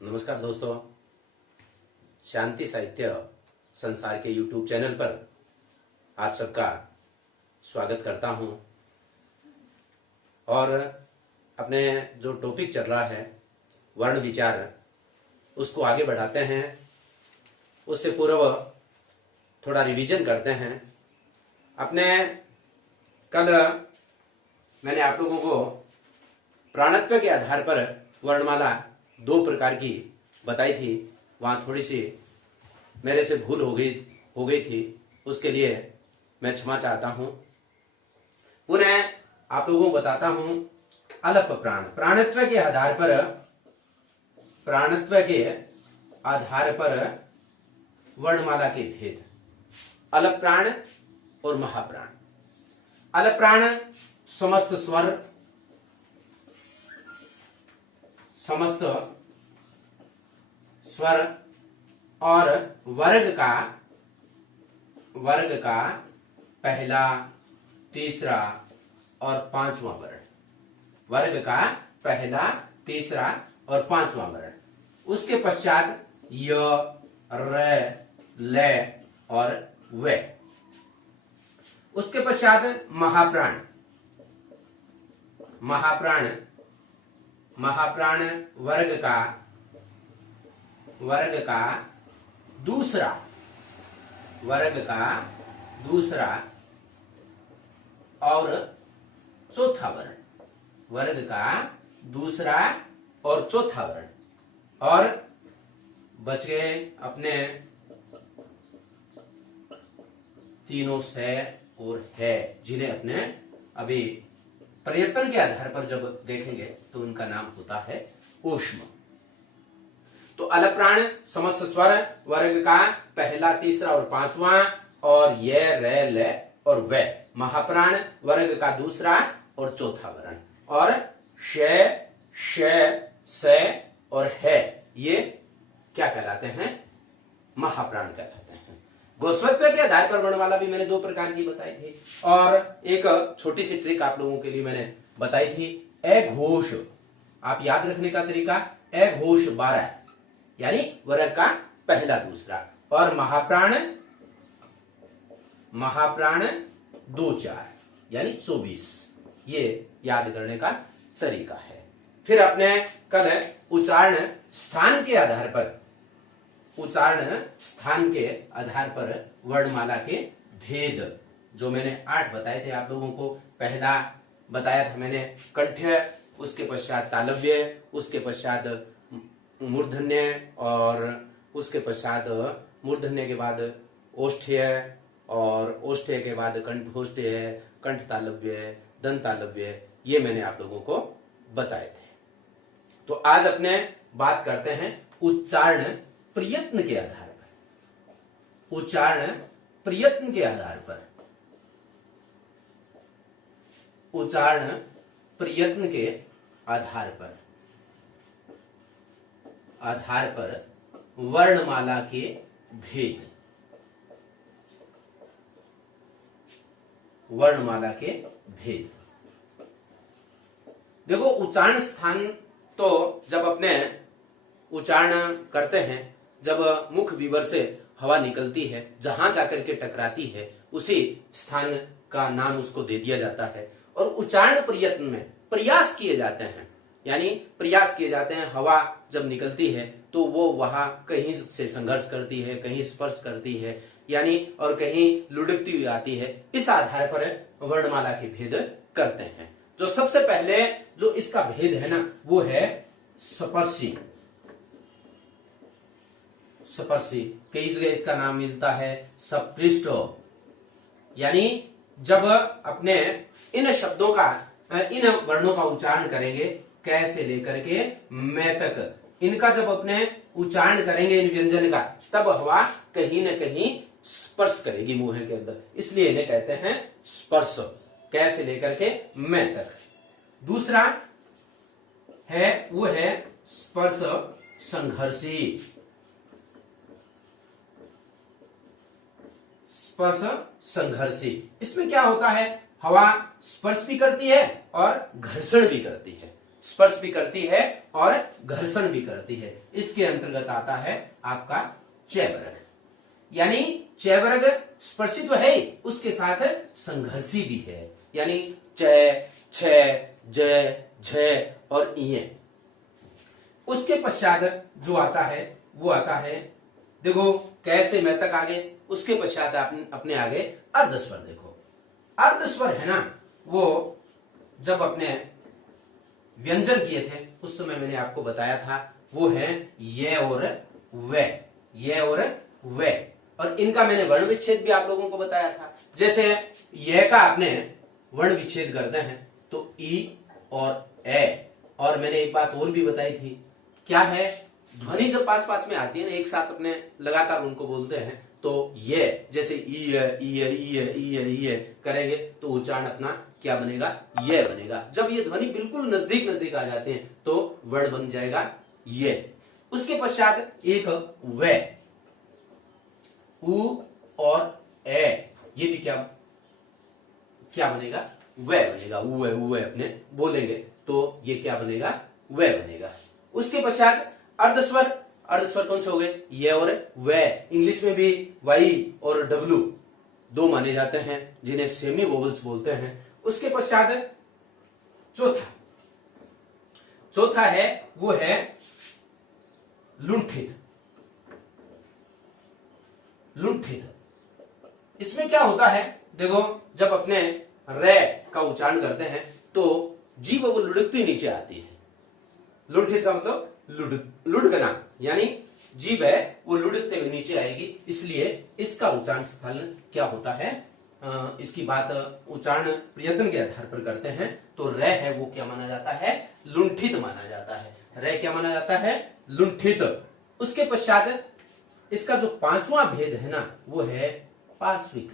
नमस्कार दोस्तों, शांति साहित्य संसार के YouTube चैनल पर आप सबका स्वागत करता हूं। और अपने जो टॉपिक चल रहा है वर्ण विचार, उसको आगे बढ़ाते हैं। उससे पूर्व थोड़ा रिवीजन करते हैं। अपने कल मैंने आप लोगों को प्राणत्व के आधार पर वर्णमाला दो प्रकार की बताई थी। वहां थोड़ी सी मेरे से भूल हो गई थी, उसके लिए मैं क्षमा चाहता हूं। पुनः आप लोगों को बताता हूं अलप प्राण। प्राणत्व के आधार पर वर्णमाला के भेद, अलप प्राण और महाप्राण। अलप प्राण समस्त स्वर और वर्ग का पहला, तीसरा और पांचवा वर्ण। वर्ग का पहला, तीसरा और पांचवा वर्ण। उसके पश्चात य, र, ल और व। उसके पश्चात महाप्राण। महाप्राण वर्ग का दूसरा और चौथा वर्ण। वर्ग का दूसरा और चौथा वर्ण। और बच गए अपने तीनों से और है, जिन्हें अपने अभी प्रयत्न के आधार पर जब देखेंगे तो उनका नाम होता है ऊष्म। तो अलप प्राण समस्त स्वर वर्ग का पहला, तीसरा और पांचवा, और ये, र, ल और व। महाप्राण वर्ग का दूसरा और चौथा वर्ण। और श, श, स और है, ये क्या कहलाते हैं? महाप्राण कहलाते हैं। गोस्वत्व के आधार पर वर्णमाला भी मैंने दो प्रकार की बताई थी। और एक छोटी सी ट्रिक आप लोगों के लिए मैंने बताई थी, अघोष। आप याद रखने का तरीका, अघोष 12 यानी वर्ग का पहला, दूसरा। और महाप्राण 2, 4 यानी 24। ये याद करने का तरीका है। फिर अपने कल उच्चारण स्थान के आधार पर वर्णमाला के भेद, जो मैंने 8 बताए थे आप लोगों को। पहला बताया था मैंने कंठ्य, उसके पश्चात तालव्य, उसके पश्चात मूर्धन्य, और उसके पश्चात मूर्धन्य के बाद ओष्ठ्य, और ओष्ठ्य के बाद कंठोष्ठ्य, कंठ तालव्य, दंत तालव्य। ये मैंने आप लोगों को बताए थे। तो आज अपने बात करते हैं उच्चारण प्रयत्न के आधार पर। उच्चारण प्रयत्न के आधार पर वर्णमाला के भेद। देखो, उच्चारण स्थान तो जब अपने उच्चारण करते हैं, जब मुख विवर से हवा निकलती है, जहां जाकर के टकराती है, उसी स्थान का नाम उसको दे दिया जाता है। और उच्चारण प्रयत्न में प्रयास किए जाते हैं, हवा जब निकलती है तो वो वहां कहीं से संघर्ष करती है, कहीं स्पर्श करती है, यानी और कहीं लुढ़कती हुई आती है। इस आधार पर वर्णमाला के भेद करते हैं। जो सबसे पहले जो इसका भेद है ना, वो है स्पर्शी। कई जगह इसका नाम मिलता है सपृष्ठ। यानी जब अपने इन शब्दों का, इन वर्णों का उच्चारण करेंगे, क से लेकर के मैं तक, इनका जब अपने उच्चारण करेंगे इन व्यंजन का, तब हवा कहीं न कहीं स्पर्श करेगी मुंह के अंदर, इसलिए इन्हें कहते हैं स्पर्श। क से लेकर के मैं तक। दूसरा है वो है स्पर्श संघर्षी। इसमें क्या होता है? हवा स्पर्श भी करती है और घर्षण भी करती है। स्पर्श भी करती है और घर्षण भी करती है। इसके अंतर्गत आता है आपका चैवर्ग। यानी चैवर्ग स्पर्शी तो है, उसके साथ संघर्षी भी है। यानी च, छ, ज, झ और इ। उसके पश्चात जो आता है वो आता है, देखो कैसे मैं तक आगे, उसके पश्चात अपने आगे अर्धस्वर। देखो अर्धस्वर है ना, वो जब अपने व्यंजन किए थे उस समय मैंने आपको बताया था, वो है ये और वे, ये और वे। और इनका मैंने वर्ण विच्छेद भी आप लोगों को बताया था। जैसे ये का आपने वर्ण विच्छेद करते हैं तो ई और ए। और मैंने एक बात और भी बताई थी, क्या है, ध्वनि जब पास पास में आती है ना, एक साथ अपने लगातार उनको बोलते हैं, तो ये जैसे ई है, ई है, ई है, ई है, ई है करेंगे तो उच्चारण अपना क्या बनेगा, ये बनेगा। जब ये ध्वनि बिल्कुल नजदीक नजदीक आ जाते हैं तो वर्ण बन जाएगा ये। उसके पश्चात एक वे, उ और ए, ये भी क्या क्या बनेगा, वे बनेगा। उ है अपने बोलेंगे तो ये क्या बनेगा, वे बनेगा। उसके पश्चात अर्धस्वर। अर्धस्वर कौन से हो गए, ये और वे। इंग्लिश में भी वाई और डब्ल्यू दो माने जाते हैं, जिन्हें सेमी वोवल्स बोलते हैं। उसके पश्चात चौथा है वो है लुंठित। लुंठित इसमें क्या होता है, देखो जब अपने रे का उच्चारण करते हैं तो जीभ वो लुढ़कती नीचे आती है। लुंठित का मतलब लुढ़कना, यानी जीभ है वो लुढ़कते हुए नीचे आएगी, इसलिए इसका उच्चारण स्थल क्या होता है, इसकी बात उच्चारण प्रयत्न के आधार पर करते हैं तो रे है वो क्या माना जाता है, लुंठित माना जाता है। रे क्या माना जाता है, लुंठित। उसके पश्चात इसका जो पांचवा भेद है ना वो है पार्श्विक।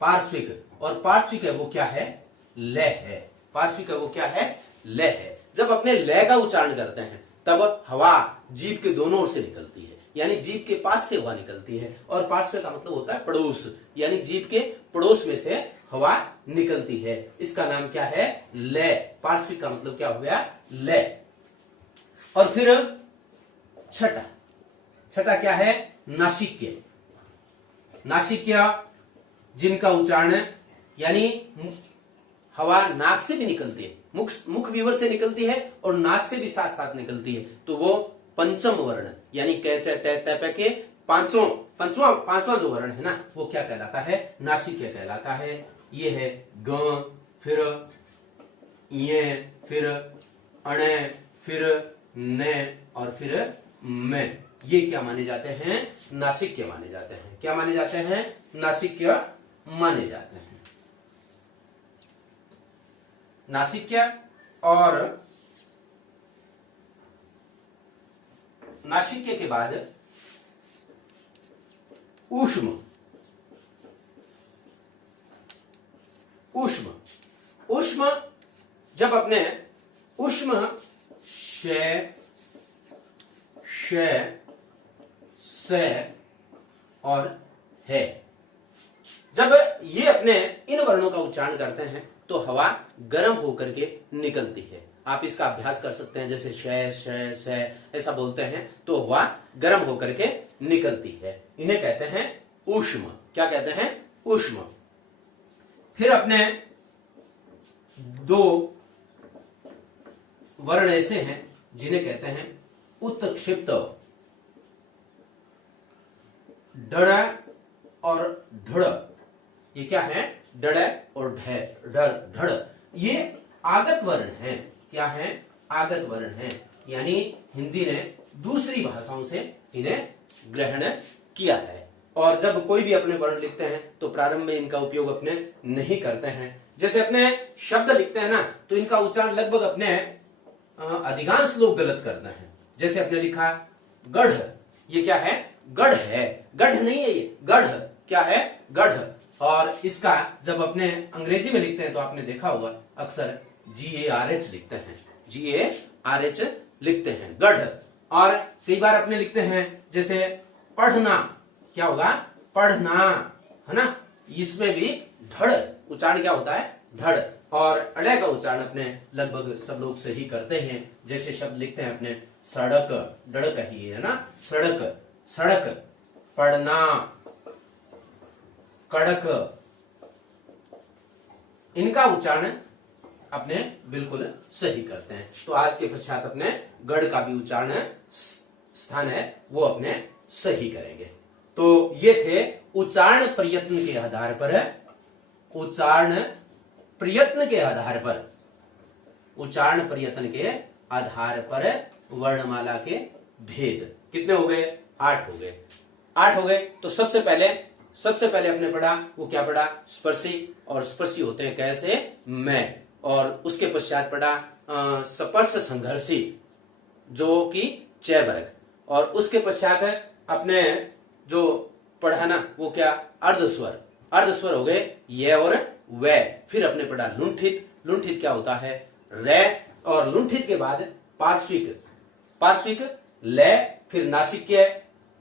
पार्श्विक, और पार्श्विक है वो क्या है, लय है। पार्श्विक है वो क्या है, लय है। जब अपने लय का उच्चारण करते हैं तब हवा जीभ के दोनों ओर से निकलती है, यानी जीभ के पास से हवा निकलती है। और पार्श्व का मतलब होता है पड़ोस, यानी जीभ के पड़ोस में से हवा निकलती है। इसका नाम क्या है, लय। पार्श्विक का मतलब क्या हो गया, लय। और फिर छठा क्या है, नासिक्य। नासिक्य जिनका उच्चारण यानी हवा नाक से भी निकलती है, मुख विवर से निकलती है और नाक से भी साथ साथ निकलती है, तो वो पंचम वर्ण यानी के पांचवा जो वर्ण है ना वो क्या कहलाता है, नासिक्य कहलाता है। ये है ग, फिर ये, फिर अणे, फिर ने और फिर में। ये क्या माने जाते हैं, नासिक्य माने जाते हैं। क्या माने जाते हैं, नासिक्य माने जाते हैं। नासिक्य और नासिक्य के बाद ऊष्म। ऊष्म जब अपने ऊष्म श, से और है, जब ये अपने इन वर्णों का उच्चारण करते हैं तो हवा गर्म होकर के निकलती है। आप इसका अभ्यास कर सकते हैं, जैसे श ऐसा बोलते हैं तो हवा गर्म होकर के निकलती है। इन्हें कहते हैं ऊष्म। क्या कहते हैं, ऊष्म। फिर अपने दो वर्ण ऐसे हैं जिन्हें कहते हैं उत्क्षिप्त। डड़ और ढड़, ये क्या है, डड़ और ढड़। ये आगत वर्ण है। क्या है, आगत वर्ण है, यानी हिंदी ने दूसरी भाषाओं से इन्हें ग्रहण किया है। और जब कोई भी अपने वर्ण लिखते हैं तो प्रारंभ में इनका उपयोग अपने नहीं करते हैं। जैसे अपने शब्द लिखते हैं ना तो इनका उच्चारण लगभग अपने अधिकांश लोग गलत करते हैं। जैसे अपने लिखा गढ़, ये क्या है, गढ़ है, गढ़ नहीं है, ये गढ़। क्या है, गढ़। और इसका जब अपने अंग्रेजी में लिखते हैं तो आपने देखा होगा अक्सर GARH लिखते हैं, GARH लिखते हैं, गढ़। और कई बार अपने लिखते हैं जैसे पढ़ना, क्या होगा, पढ़ना, है ना, इसमें भी ढड़ उच्चारण क्या होता है, धड़। और अड़े का उच्चारण अपने लगभग सब लोग सही करते हैं। जैसे शब्द लिखते हैं अपने सड़क, डड़क ही है ना, सड़क, सड़क, पढ़ना, कड़क, इनका उच्चारण अपने बिल्कुल सही करते हैं। तो आज के पश्चात अपने गढ़ का भी उच्चारण स्थान है वो अपने सही करेंगे। तो ये थे उच्चारण प्रयत्न के आधार पर, उच्चारण प्रयत्न के आधार पर, उच्चारण प्रयत्न के आधार पर वर्णमाला के भेद। कितने हो गए? 8 हो गए। 8 हो गए। तो सबसे पहले अपने पढ़ा, वो क्या पढ़ा? स्पर्शी। और स्पर्शी होते हैं कैसे? मैं। और उसके पश्चात पढ़ा स्पर्श संघर्षी, जो कि च वर्ग। और उसके पश्चात अपने जो पढ़ाना वो क्या? अर्धस्वर। अर्धस्वर हो गए ये और वे। फिर अपने पढ़ा लुंठित। लुंठित क्या होता है? रे। और लुंठित के बाद पार्श्विक, पार्श्विक ले, फिर नासिक्य,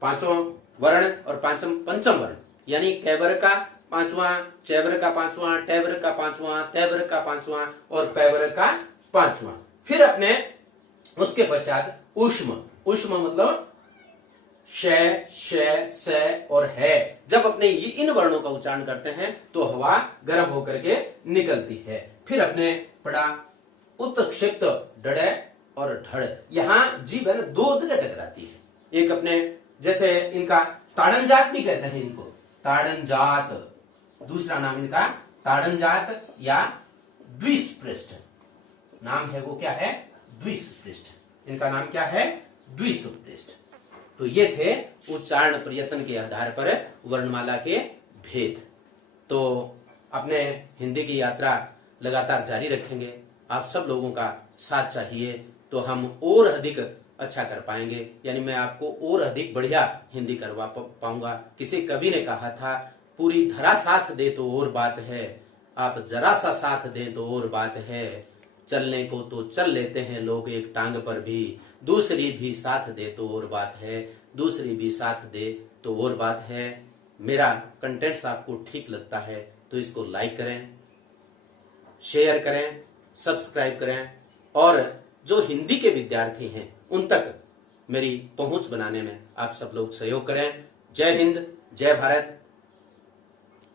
पांचवा वर्ण और पंचम वर्ण, यानी कैवर का पांचवा, चैवर का पांचवा, टैवर का पांचवा, तैवर का पांचवा और पैवर का पांचवा। फिर अपने उसके पश्चात ऊष्म। ऊष्म मतलब श, से और है। जब अपने इन वर्णों का उच्चारण करते हैं तो हवा गर्म होकर के निकलती है। फिर अपने पढ़ा उत्क्षिप्त, डड़े और ढड़। यहां जीभ है ना 2 जगह टकराती है। एक अपने जैसे इनका ताड़न जात भी कहते हैं इनको, ताड़न जात। दूसरा नाम इनका ताड़न जात या द्विस्पृष्ठ नाम है। वो क्या है? द्विस्पृष्ठ। इनका नाम क्या है? द्विस्पृष्ठ। तो ये थे उच्चारण प्रयत्न के आधार पर वर्णमाला के भेद। तो अपने हिंदी की यात्रा लगातार जारी रखेंगे। आप सब लोगों का साथ चाहिए तो हम और अधिक अच्छा कर पाएंगे, यानी मैं आपको और अधिक बढ़िया हिंदी करवा पाऊंगा। किसी कवि ने कहा था, पूरी धरा साथ दे तो और बात है, आप जरा सा साथ दे तो और बात है। चलने को तो चल लेते हैं लोग एक टांग पर भी, दूसरी भी साथ दे तो और बात है, दूसरी भी साथ दे तो और बात है। मेरा कंटेंट्स आपको ठीक लगता है तो इसको लाइक करें, शेयर करें, सब्सक्राइब करें और जो हिंदी के विद्यार्थी हैं उन तक मेरी पहुंच बनाने में आप सब लोग सहयोग करें। जय हिंद, जय भारत।